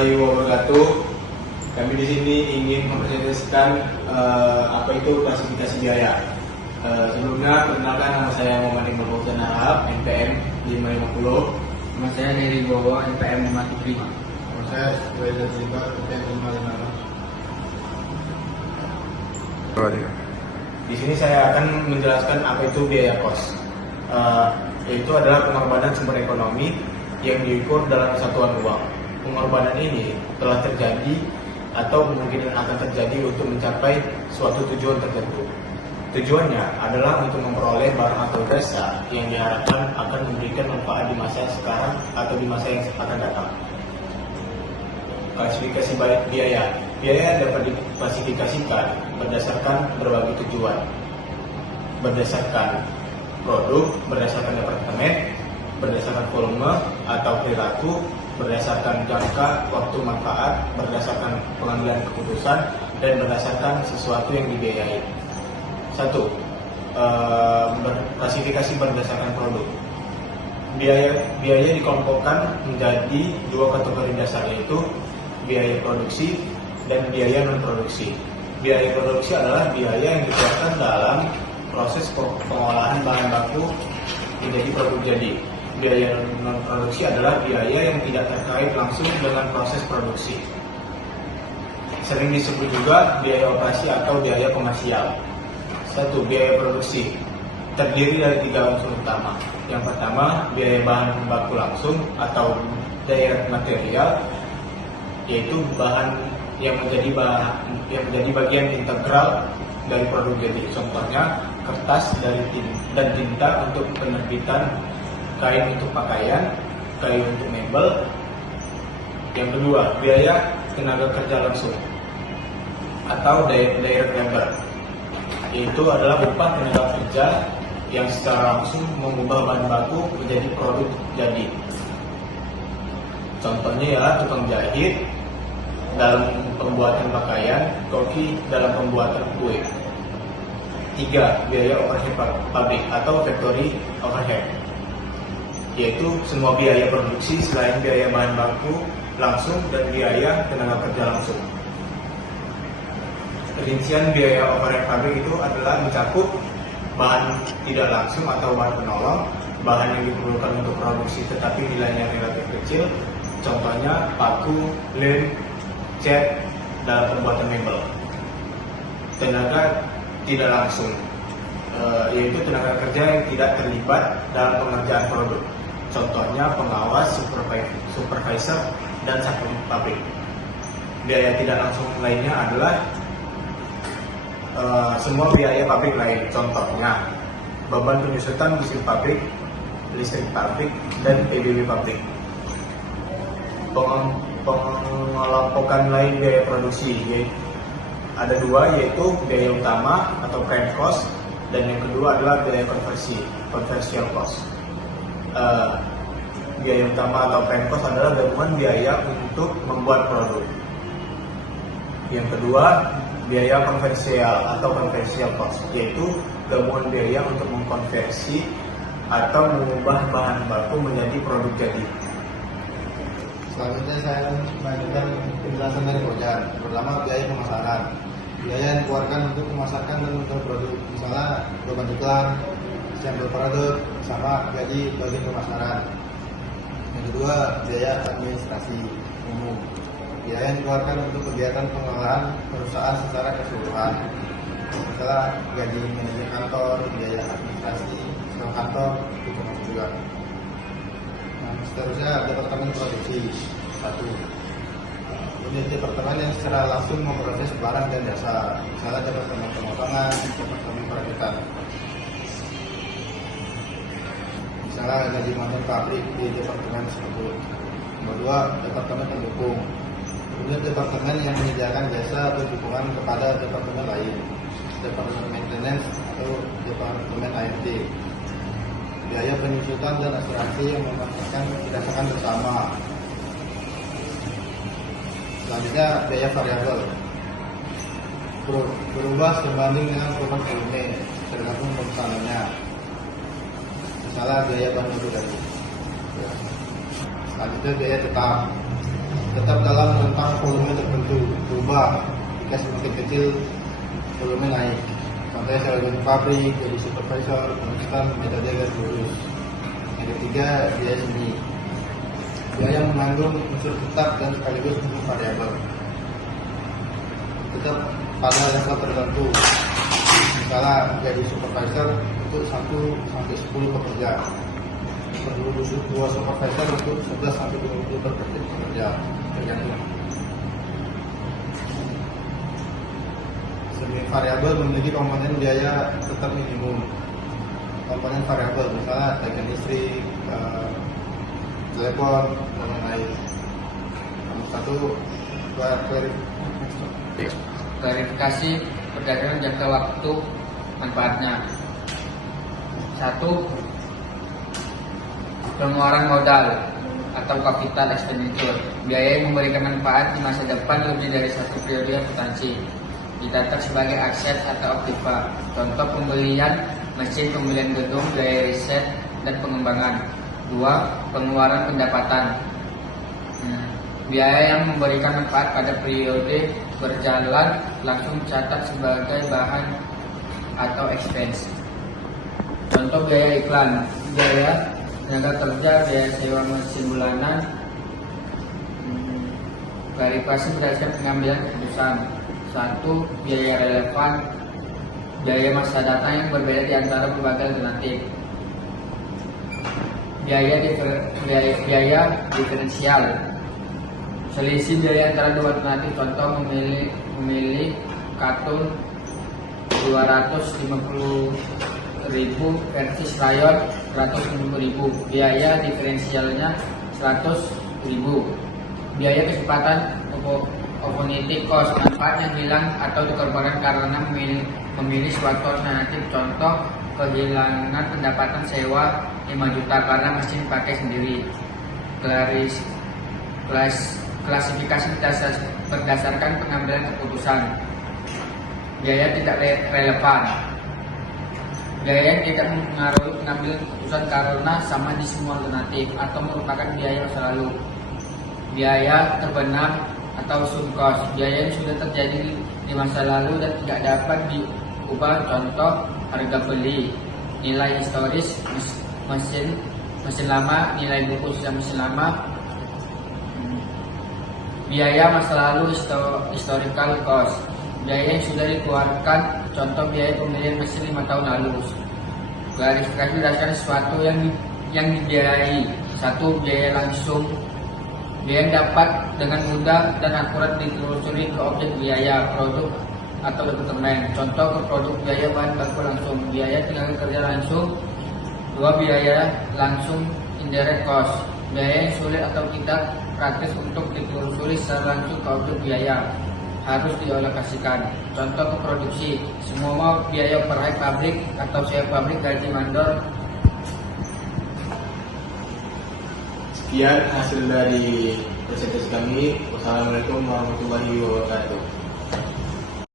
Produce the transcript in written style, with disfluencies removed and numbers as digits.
warahmatullahi wabarakatuh. Kami di sini ingin mempresentasikan apa itu klasifikasi biaya. Sebelumnya perkenalkan, nama saya Muhammad Iqbal Fauzan Ahab, NPM 550. Nama saya Heri Bowo, NPM 575. Nama saya Weda Ziba, NPM 556. Di sini saya akan menjelaskan apa itu biaya kos. Yaitu adalah pengorbanan sumber ekonomi yang diukur dalam satuan uang. Pengorbanan ini telah terjadi atau kemungkinan akan terjadi untuk mencapai suatu tujuan tertentu. Tujuannya adalah untuk memperoleh barang atau jasa yang diharapkan akan memberikan manfaat di masa sekarang atau di masa yang akan datang. Klasifikasi biaya. Biaya dapat diklasifikasikan berdasarkan berbagai tujuan. Berdasarkan produk, berdasarkan departemen, berdasarkan volume atau perilaku, berdasarkan jangka waktu manfaat, berdasarkan pengambilan keputusan, dan berdasarkan sesuatu yang dibiayai. 1. Klasifikasi berdasarkan produk. Biaya dikelompokkan menjadi dua kategori dasar, yaitu biaya produksi dan biaya non produksi. Biaya produksi adalah biaya yang dikeluarkan dalam proses pengolahan bahan baku menjadi produk jadi. Biaya non produksi adalah biaya yang tidak terkait langsung dengan proses produksi. Sering disebut juga biaya operasi atau biaya komersial. 1. Biaya produksi terdiri dari 3 unsur utama. Yang pertama, biaya bahan baku langsung atau direct material, yaitu bahan yang menjadi bagian integral dari produk jadi. Contohnya kertas dan tinta untuk penerbitan, kain untuk pakaian, kain untuk mebel. Yang kedua, biaya tenaga kerja langsung atau direct labor, yaitu adalah upah tenaga kerja yang secara langsung mengubah bahan baku menjadi produk jadi. Contohnya ya tukang jahit dalam pembuatan pakaian, koki dalam pembuatan kue. 3. Biaya overhead pabrik atau factory overhead, yaitu semua biaya produksi selain biaya bahan baku langsung dan biaya tenaga kerja langsung. Rincian biaya overhead pabrik itu adalah mencakup bahan tidak langsung atau bahan penolong, bahan yang diperlukan untuk produksi tetapi nilainya relatif kecil, contohnya paku, lem, cat dalam pembuatan mebel. Tenaga tidak langsung, yaitu tenaga kerja yang tidak terlibat dalam pengerjaan produk, contohnya pengawas, supervisor, dan satpam pabrik. Biaya tidak langsung lainnya adalah semua biaya pabrik lain, contohnya beban penyusutan mesin pabrik, listrik pabrik, dan PBB pabrik. Pengelompokan lain biaya produksi ada 2, yaitu biaya utama atau prime cost, dan yang kedua adalah biaya conversion cost. Biaya utama atau prime cost adalah gabungan biaya untuk membuat produk. Yang kedua, biaya konversial atau conversion cost, yaitu gabungan biaya untuk mengkonversi atau mengubah bahan baku menjadi produk jadi. Selanjutnya saya akan melanjutkan penjelasan dari Bojan. Pertama, biaya pemasaran. Biaya yang dikeluarkan untuk memasarkan dan untuk produk, misalnya beban iklan, sampel produk, sama jadi bagian pemasaran. Yang kedua, biaya administrasi umum. Biaya yang dikeluarkan untuk kegiatan pengelolaan perusahaan secara keseluruhan, misalnya gaji manajer kantor, biaya administrasi, sewa kantor, itu termasuk juga. Nah, seterusnya departemen produksi. 1. Unit departemen yang secara langsung memproses barang dan jasa, misalnya departemen pemotongan, departemen perakitan. Misalnya gaji manajer pabrik di departemen tersebut. Nomor 2, departemen pendukung. Unit departemen yang menyediakan jasa atau dukungan kepada departemen lain, departemen maintenance atau departemen AMT. Biaya penyusutan dan asuransi yang memastikan dirasakan bersama. Selanjutnya, biaya variabel berubah sebanding dengan perubahan volume tergantung perusahaannya. Misalnya biaya bahan baku tadi. Selanjutnya, biaya tetap tetap dalam rentang volume tertentu, berubah jika semakin kecil volume naik. Contohnya saya dari pabrik, jadi supervisor, konstan, metode dan lulus. Yang ketiga, biaya seni. Biaya yang mengandung unsur tetap dan sekaligus unsur variabel. Tetap pada level tertentu. Misalnya jadi supervisor untuk 1 sampai 10 pekerja. Perlu 2 supervisor untuk 11 sampai 20 pekerja, tergantung. Semi variabel memiliki komponen biaya tetap minimum. Komponen variabel misalnya tagihan listrik, telepon, dan lain-lain. Nomor 1, Klarifikasi perdagangan jangka waktu manfaatnya. 1. Pengeluaran modal atau capital expenditure, biaya yang memberikan manfaat di masa depan lebih dari satu periode akuntansi, dicatat sebagai aset atau aktiva. Contoh pembelian mesin, pembelian gedung, biaya riset dan pengembangan. 2. Pengeluaran pendapatan, biaya yang memberikan manfaat pada periode berjalan langsung dicatat sebagai bahan atau expense. Contoh biaya iklan, biaya tenaga kerja, biaya sewa mesin bulanan. Klarifikasi berdasarkan pengambilan keputusan. 1. Biaya relevan, biaya masa datang yang berbeda di antara berbagai alternatif. Biaya diferensial, selisih biaya antara dua alternatif. Contoh memilih kartun 250.000 versus rayon 150.000, biaya diferensialnya 100.000. Biaya kesempatan opportunity cost, manfaat yang hilang atau dikorbankan karena memilih suatu alternatif. Contoh kehilangan pendapatan sewa 5 juta karena mesin pakai sendiri. Klasifikasi berdasarkan pengambilan keputusan. Biaya tidak relevan, biaya yang tidak mempengaruhi pengambilan keputusan karena sama di semua alternatif atau merupakan biaya masa lalu. Biaya terbenam atau sunk cost, biaya yang sudah terjadi di masa lalu dan tidak dapat diubah. Contoh harga beli, nilai historis mesin lama, nilai buku sisa mesin lama. Biaya masa lalu historical cost, biaya yang sudah dikeluarkan. Contoh biaya pembelian mesin 5 tahun lalu. Klarifikasi berdasarkan sesuatu yang dibiayai. 1. Biaya langsung, biaya yang dapat dengan mudah dan akurat ditelusuri ke objek biaya, produk atau departemen. Contoh ke produk biaya bahan baku langsung, biaya tenaga kerja langsung. 2. Biaya langsung indirect cost, biaya yang sulit atau tidak praktis untuk ditelusuri secara langsung ke objek biaya, harus dialokasikan. Contoh ke produksi, semua biaya operasi pabrik atau sewa pabrik, gaji mandor. Sekian hasil dari presentasi kami. Wassalamualaikum warahmatullahi wabarakatuh.